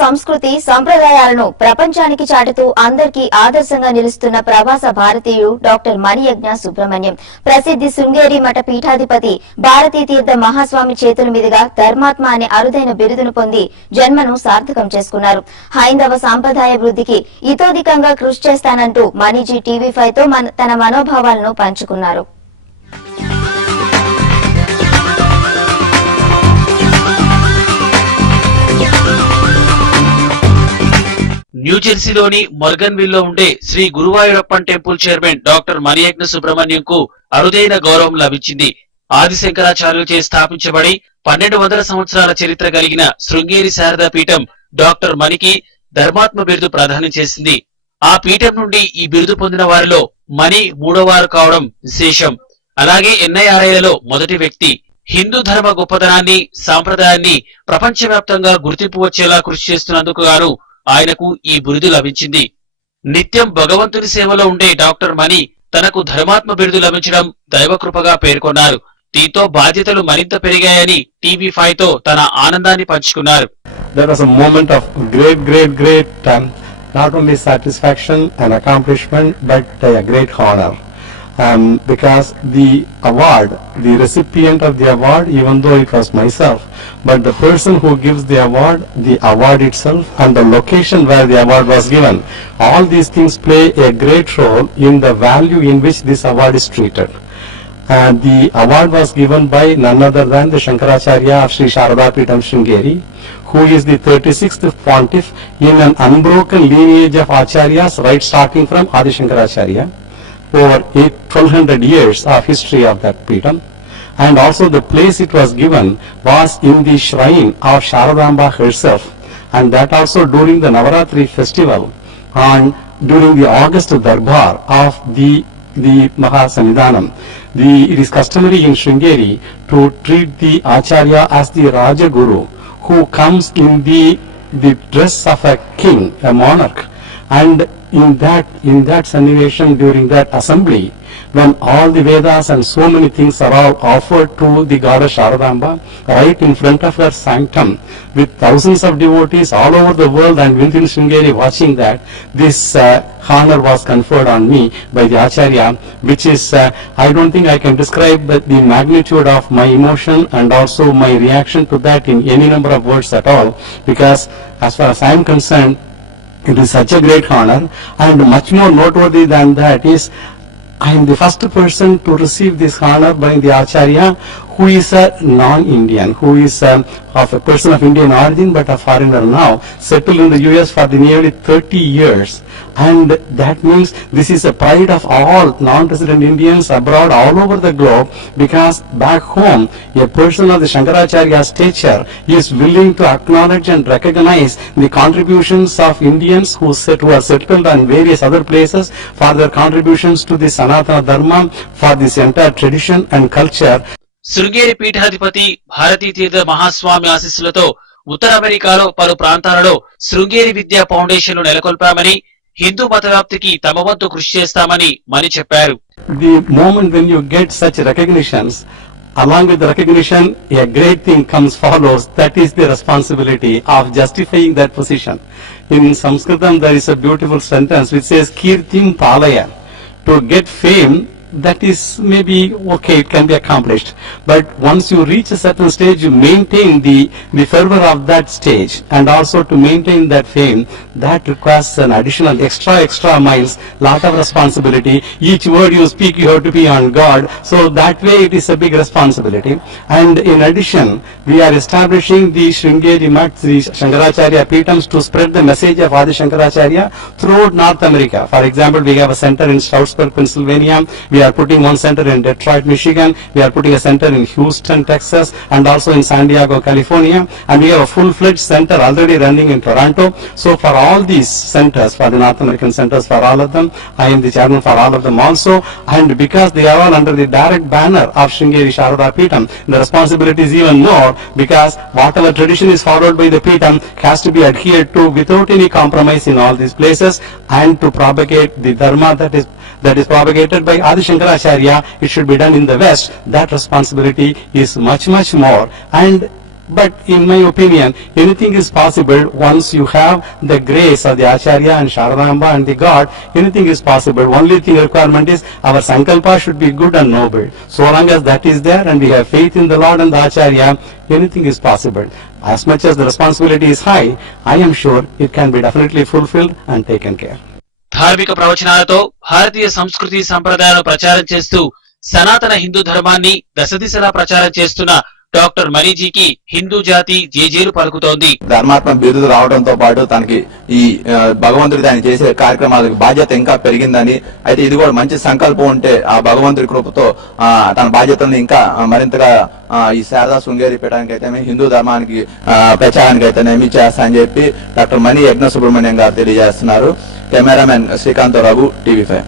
సంస్కృతి సంప్రదాయాలను ప్రపంచానికి చాటుతూ అందరికీ ఆదర్శంగా నిలుస్తున్న ప్రవాస భారతీయుడు డాక్టర్ మణియజ్ఞ సుబ్రహ్మణ్యం ప్రసిద్ధి శృంగేరి మఠ పీఠాధిపతి భారతీ తీర్థ మహాస్వామి చేతుల మీదుగా ధర్మాత్మ అనే అరుదైన బిరుదును పొంది జన్మను సార్థకం చేసుకున్నారు. హైందవ సాంప్రదాయ వృద్ధికి ఇతోధికంగా కృషి చేస్తానంటూ మణిజీ టీవీ5 తో తన మనోభావాలను పంచుకున్నారు. న్యూజెర్సీలోని మర్గన్విల్ లో ఉండే Shri Guruvayurappan temple chairman doctor Maniyagna Subrahmanyam కు అరుదైన గౌరవం లభించింది. ఆదిశంకరాచార్యులచే స్థాపించబడి 1200 సంవత్సరాల చరిత్ర కలిగిన శృంగేరి శారదా పీఠం డాక్టర్ మణికి ధర్మాత్మ బిరుదు ప్రదానం చేసింది. ఆ పీఠం నుండి ఈ బిరుదు పొందిన వారిలో మణి 3వ వారు కావడం విశేషం. అలాగే ఎన్ఐఆర్ఐలలో మొదటి వ్యక్తి. హిందూ ధర్మ గొప్పదనాన్ని సాంప్రదాయాన్ని ప్రపంచవ్యాప్తంగా గుర్తింపు వచ్చేలా కృషి చేస్తున్నందుకు గాను ఆయనకు ఈ బిరుదు లభించింది. నిత్యం భగవంతుని సేవలో ఉండే డాక్టర్ మణి తనకు ధర్మాత్మ బిరుదు లభించడం దైవకృపగా పేర్కొన్నారు. దీంతో బాధ్యతలు మరింత పెరిగాయని టీవీ5 తో తన ఆనందాన్ని పంచుకున్నారు. That was a moment of great not only satisfaction and accomplishment but a great honor. Because the award, the recipient of the award, even though it was myself, but the person who gives the award itself and the location where the award was given, all these things play a great role in the value in which this award is treated. And the award was given by none other than the Shankaracharya of Sri Sharada Peetham Sringeri, who is the 36th pontiff in an unbroken lineage of acharyas, right starting from Adi Shankaracharya. Over 1200 years of history of that Peetham, and also the place it was given was in the shrine of Sharadamba herself, and that also during the Navaratri festival and during the August Darbar of the Mahasanidhanam. It is customary in Sringeri to treat the Acharya as the Rajaguru, who comes in the dress of a king, a monarch, and in that situation during that assembly, when all the Vedas and so many things are all offered to the goddess Sharadamba right in front of her sanctum, with thousands of devotees all over the world and within Sringeri watching that, this honor was conferred on me by the Acharya, which is, I don't think I can describe the magnitude of my emotion and also my reaction to that in any number of words at all, because as far as I am concerned, it is such a great honor. And much more noteworthy than that is, I am the first person to receive this honor by the Acharya who is a non-Indian, who is of a person of Indian origin but a foreigner now, settled in the US for the nearly 30 years. And that means this is a pride of all non-resident Indians abroad all over the globe, because back home a person of the Shankaracharya stature is willing to acknowledge and recognize the contributions of Indians who are settled on various other places for their contributions to the Sanatana Dharma, for this entire tradition and culture. Sringeri పీఠాధిపతి భారతీ తీర్థ మహాస్వామి ఆశీస్సులతో ఉత్తర అమెరికాలో పలు ప్రాంతాలలో శృంగేరి విద్యా ఫౌండేషన్లు నెలకొల్పామని, హిందూ మత వ్యాప్తికి తమ వంతు కృషి చేస్తామని మణి చెప్పారు. The moment when you get such recognitions, along with the recognition, a great thing follows. That is the responsibility of justifying that position. In Sanskritam, there is a beautiful sentence which says, Kirtim Palaya. To get fame, that is maybe okay, it can be accomplished, but once you reach a certain stage, you maintain the fervor of that stage, and also to maintain that fame, that requires an additional extra miles, lot of responsibility. Each word you speak, you have to be on guard, so that way it is a big responsibility. And in addition, we are establishing the Sringeri Math, the Shankaracharya Peethams, to spread the message of Adi Shankaracharya throughout North America. For example, we have a center in Stroudsburg, Pennsylvania. We are putting one center in Detroit, Michigan. We are putting a center in Houston, Texas, and also in San Diego, California. And we have a full-fledged center already running in Toronto. So for all these centers, for the North American centers, for all of them, I am the chairman for all of them also. And because they are all under the direct banner of Sringeri Sharada Peetham, the responsibility is even more, because whatever tradition is followed by the Peetham has to be adhered to without any compromise in all these places, and to propagate the Dharma that is propagated by Adi Shankaracharya, it should be done in the West. That responsibility is much more. And But in my opinion, anything is possible once you have the grace of the Acharya and Sharadamba and the God. Anything is possible. Only thing requirement is our sankalpa should be good and noble. So long as that is there and we have faith in the Lord and the Acharya, anything is possible. As much as the responsibility is high, I am sure it can be definitely fulfilled and taken care. ధార్మిక ప్రవచనాలతో భారతీయ సంస్కృతి సంప్రదాయాలను ప్రచారం చేస్తూ సనాతన హిందూ ధర్మాన్ని దశదిశలా ప్రచారం చేస్తున్న doctor మనీజీకి Hindu జాతి జేజేలు పలుకుతోంది. ధర్మాత్మ బిరుదు రావడంతో పాటు తనకి ఈ భగవంతుడి ఆయన చేసే కార్యక్రమాలకు బాధ్యత ఇంకా పెరిగిందని, అయితే ఇది కూడా మంచి సంకల్పం ఉంటే ఆ భగవంతుడి కృపతో తన బాధ్యతలను ఇంకా మరింతగా ఈ శారదా శృంగేరి పీఠానికి అయితేనే హిందూ ధర్మానికి ప్రచారానికి అయితేనేమి చేస్తా అని చెప్పి డాక్టర్ మణి యజ్ఞ సుబ్రహ్మణ్యం గారు తెలియజేస్తున్నారు. Cameraman Srikanth Raghu, TV5.